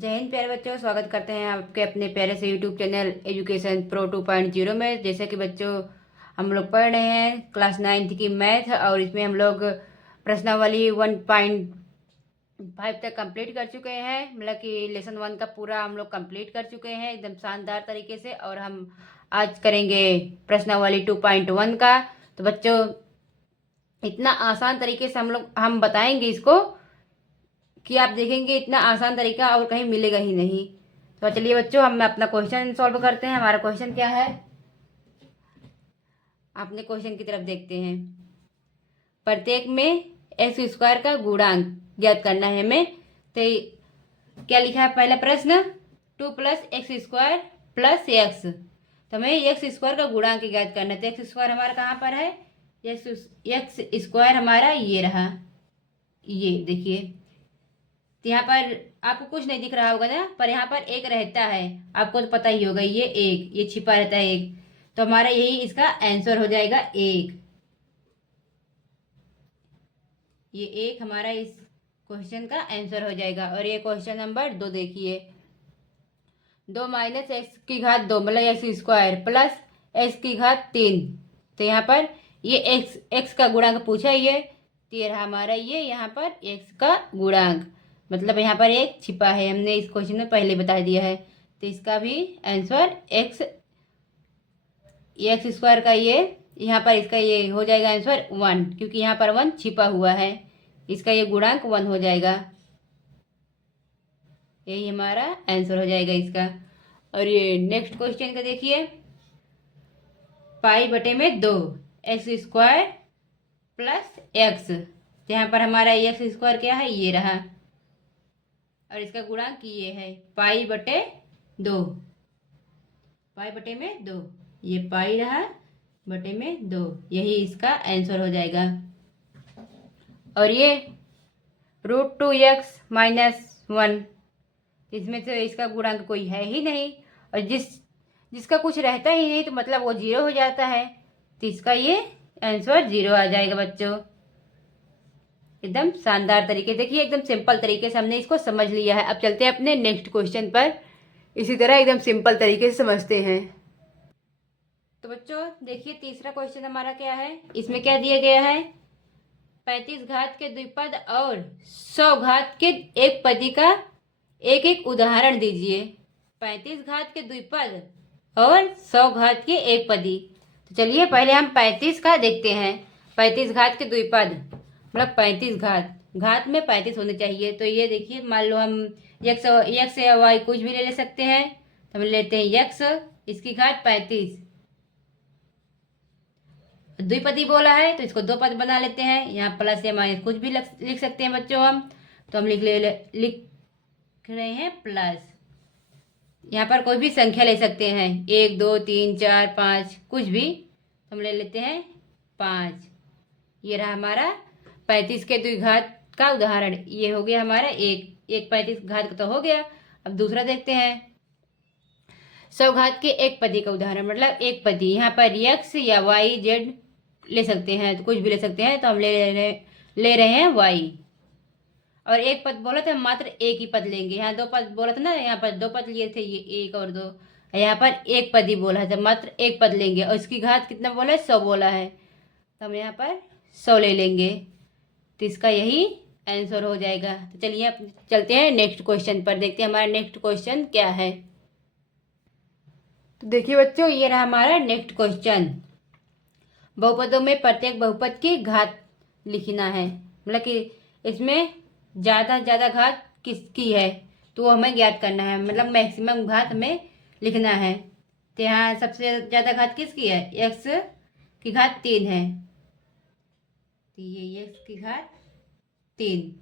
जय हिंद प्यारे बच्चों, स्वागत करते हैं आपके अपने प्यारे से यूट्यूब चैनल एजुकेशन प्रो 2.0 में। जैसे कि बच्चों हम लोग पढ़ रहे हैं क्लास 9th की मैथ, और इसमें हम लोग प्रश्नावली 1.5 तक कंप्लीट कर चुके हैं। मतलब कि लेसन 1 का पूरा हम लोग कंप्लीट कर चुके हैं एकदम शानदार तरीके से। और हम आज करेंगे प्रश्नावली 2.1 का। तो बच्चों इतना आसान तरीके से हम बताएंगे इसको कि आप देखेंगे इतना आसान तरीका और कहीं मिलेगा ही नहीं। तो चलिए बच्चों, हम अपना क्वेश्चन सॉल्व करते हैं। हमारा क्वेश्चन क्या है, अपने क्वेश्चन की तरफ देखते हैं। प्रत्येक में एक्स स्क्वायर का गुणांक ज्ञात करना है हमें। तो क्या लिखा है पहला प्रश्न, 2 + एक्स स्क्वायर + एक्स। तो हमें एक्स स्क्वायर का गुणांक ज्ञात करना है। तो एक्स स्क्वायर हमारा कहाँ पर है, एक्स स्क्वायर हमारा ये रहा, ये देखिए। तो यहाँ पर आपको कुछ नहीं दिख रहा होगा ना, पर यहाँ पर एक रहता है, आपको तो पता ही होगा, ये एक, ये छिपा रहता है एक। तो हमारा यही इसका आंसर हो जाएगा एक। ये एक हमारा इस क्वेश्चन का आंसर हो जाएगा। और ये क्वेश्चन नंबर 2 देखिए, 2 - x⁻2 मतलब एक्स स्क्वायर प्लस x⁻3। तो यहाँ पर ये एक्स का गुणांक पूछा, ये 13 हमारा, ये यहाँ पर एक्स का गुणांक मतलब यहाँ पर एक छिपा है, हमने इस क्वेश्चन में पहले बता दिया है। तो इसका भी आंसर एक्स स्क्वायर का ये यहाँ पर इसका ये हो जाएगा आंसर 1, क्योंकि यहाँ पर 1 छिपा हुआ है, इसका ये गुणांक 1 हो जाएगा। यही हमारा आंसर हो जाएगा इसका। और ये नेक्स्ट क्वेश्चन का देखिए, π/2 एक्स स्क्वायर प्लस एक्स। तो यहाँ पर हमारा एक्स स्क्वायर क्या है, ये रहा, और इसका गुणांक ये है π/2, π/2, ये पाई रहा बटे में 2, यही इसका आंसर हो जाएगा। और ये √2x - 1, इसमें तो इसका गुणांक कोई है ही नहीं, और जिसका कुछ रहता ही नहीं तो मतलब वो 0 हो जाता है। तो इसका ये आंसर 0 आ जाएगा बच्चों। एकदम शानदार तरीके, देखिए एकदम सिंपल तरीके से हमने इसको समझ लिया है। अब चलते हैं अपने नेक्स्ट क्वेश्चन पर, इसी तरह एकदम सिंपल तरीके से समझते हैं। तो बच्चों देखिए तीसरा क्वेश्चन हमारा क्या है, इसमें क्या दिया गया है, 35 घात के द्विपद और 100 घात के एक पदी का एक एक उदाहरण दीजिए। 35 घात के द्विपद और 100 घात के एक पदी। तो चलिए पहले हम 35 का देखते हैं। 35 घात के द्विपद मतलब 35 घात में 35 होने चाहिए। तो ये देखिए, मान लो हम x या y कुछ भी ले सकते हैं। तो हम लेते हैं x, इसकी घात 35, द्विपदी बोला है तो इसको 2 पद बना लेते हैं। यहाँ प्लस या माइनस कुछ भी लिख सकते हैं बच्चों हम। तो हम लिख रहे हैं प्लस। यहाँ पर कोई भी संख्या ले सकते हैं, 1 2 3 4 5 कुछ भी। तो हम ले लेते हैं 5। ये रहा हमारा 35 के द्विघात का उदाहरण, ये हो गया हमारा एक 35 घात तो हो गया। अब दूसरा देखते हैं, 100 घात के एक पदी का उदाहरण मतलब एक पदी। यहाँ पर x या y z ले सकते हैं, तो कुछ भी ले सकते हैं। तो हम ले रहे हैं y। और एक पद बोला था, मात्र एक ही पद लेंगे। यहाँ 2 पद बोला था ना, यहाँ पर 2 पद लिए थे, ये 1 और 2। यहाँ पर एक पद ही बोला है, तो मात्र एक पद लेंगे। और इसकी घात कितना बोला है, 100 बोला है, तो हम यहाँ पर 100 ले लेंगे। तो इसका यही आंसर हो जाएगा। तो चलिए अब चलते हैं नेक्स्ट क्वेश्चन पर, देखते हैं हमारा नेक्स्ट क्वेश्चन क्या है। तो देखिए बच्चों, ये रहा हमारा नेक्स्ट क्वेश्चन। बहुपदों में प्रत्येक बहुपद की घात लिखना है, मतलब कि इसमें ज़्यादा घात किसकी है तो वो हमें ज्ञात करना है, मतलब मैक्सिमम घात हमें लिखना है। तो यहाँ सबसे ज़्यादा घात किसकी है, x की घात 3 है। तो ये x की घात 3,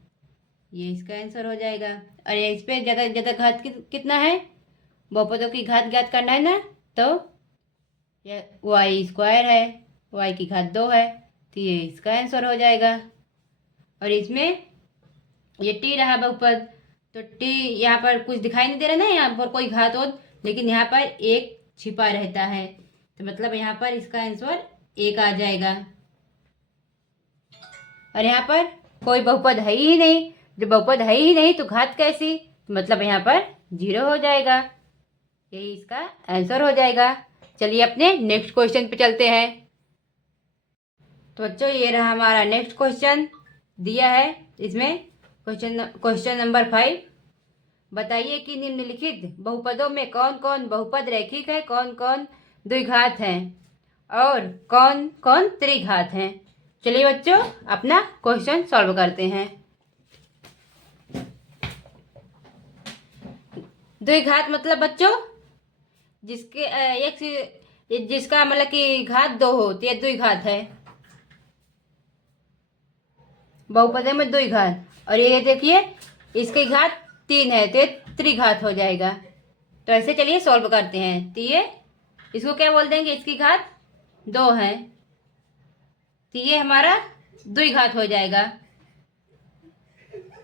ये इसका आंसर हो जाएगा। और इस पर ज़्यादा घात कितना है, बहुपदों की घात ज्ञात करना है ना, तो y² है, y की घात 2 है, तो ये इसका आंसर हो जाएगा। और इसमें ये t रहा बहुपद, तो t यहाँ पर कुछ दिखाई नहीं दे रहा ना, यहाँ पर कोई घात हो, लेकिन यहाँ पर एक छिपा रहता है, तो मतलब यहाँ पर इसका आंसर 1 आ जाएगा। और यहाँ पर कोई बहुपद है ही नहीं, जब बहुपद है ही नहीं तो घात कैसी, मतलब यहाँ पर 0 हो जाएगा। यही इसका आंसर हो जाएगा। चलिए अपने नेक्स्ट क्वेश्चन पे चलते हैं। तो बच्चों ये रहा हमारा नेक्स्ट क्वेश्चन दिया है। इसमें क्वेश्चन नंबर 5, बताइए कि निम्नलिखित बहुपदों में कौन कौन बहुपद रैखिक है, कौन कौन द्विघात हैं और कौन कौन त्रिघात हैं। चलिए बच्चों अपना क्वेश्चन सॉल्व करते हैं। द्विघात मतलब बच्चों जिसका मतलब कि घात 2 हो तो यह द्विघात है। बहुपद में द्विघात, और ये देखिए इसकी घात 3 है तो ये त्रिघात हो जाएगा। तो ऐसे चलिए सॉल्व करते हैं। तो ये इसको क्या बोल देंगे, इसकी घात 2 है तो ये हमारा द्विघात हो जाएगा,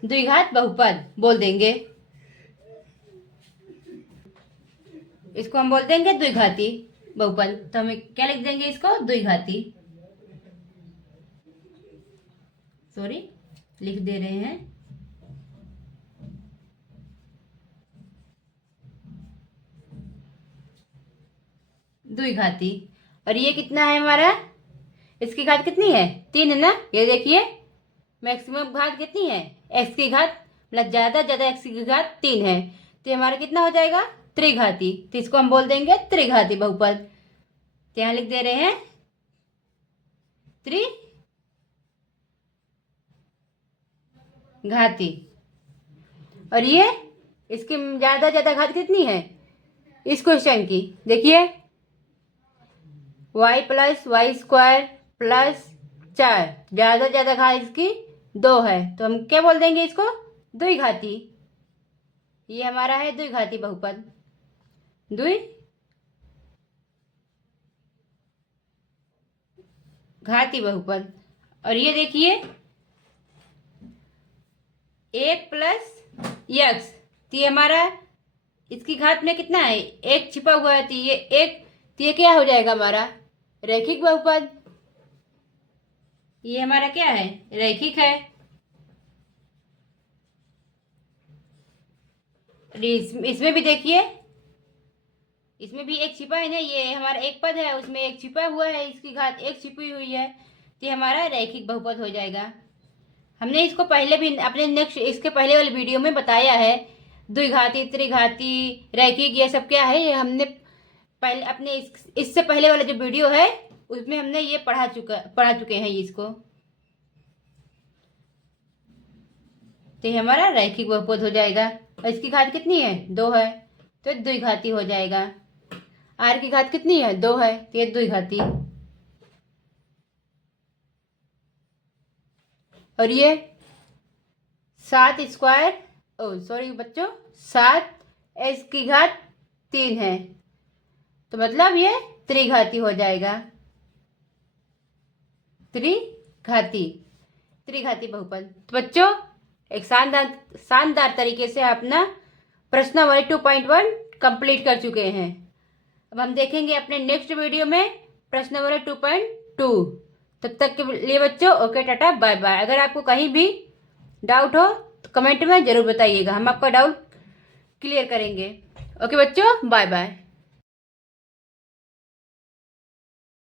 द्विघात बहुपद बोल देंगे। इसको हम बोल देंगे द्विघाती बहुपद। तो हमें क्या लिख देंगे, इसको द्विघाती, सॉरी लिख दे रहे हैं द्विघाती। और ये कितना है हमारा, इसकी घात कितनी है, 3 है ना। ये देखिए मैक्सिमम घात कितनी है, x की घात मतलब ज्यादा ज्यादा x की घात 3 है तो ये हमारा कितना हो जाएगा, त्रिघाती। तो इसको हम बोल देंगे त्रिघाती बहुपद। तो यहाँ लिख दे रहे हैं त्रिघाती। और ये इसकी ज्यादा ज्यादा घात कितनी है इस क्वेश्चन की, देखिए y + y² + 4, ज्यादा ज्यादा घात इसकी 2 है तो हम क्या बोल देंगे, इसको द्विघाती। ये हमारा है द्विघाती बहुपद, द्विघाती बहुपद। और ये देखिए 1 + x, तो ये हमारा इसकी घात में कितना है, 1 छिपा हुआ है तो ये 1, तो ये क्या हो जाएगा हमारा रैखिक बहुपद। ये हमारा क्या है, रैखिक है। इसमें भी देखिए, इसमें भी 1 छिपा है ना, ये हमारा एक पद है उसमें 1 छिपा हुआ है, इसकी घात 1 छिपी हुई है तो ये हमारा रैखिक बहुपद हो जाएगा। हमने इसको पहले भी अपने इसके पहले वाले वीडियो में बताया है, द्विघाती त्रिघाती रैखिक ये सब क्या है, ये हमने पहले अपने इससे पहले वाला जो वीडियो है उसमें हमने ये पढ़ा चुके हैं इसको। तो ये हमारा रैखिक बहुपद हो जाएगा। और इसकी घात कितनी है, 2 है तो द्विघाती हो जाएगा। r की घात कितनी है, 2 है तो ये द्विघाती। और ये 7² सॉरी बच्चों 7 की घात 3 है तो मतलब ये त्रिघाती हो जाएगा, त्रिघाती बहुपद। तो बच्चों एक शानदार तरीके से अपना प्रश्नावली 2.1 कंप्लीट कर चुके हैं। अब हम देखेंगे अपने नेक्स्ट वीडियो में प्रश्नावली 2.2। तब तक के लिए बच्चों ओके टाटा बाय बाय। अगर आपको कहीं भी डाउट हो तो कमेंट में जरूर बताइएगा, हम आपका डाउट क्लियर करेंगे। ओके बच्चों बाय बाय।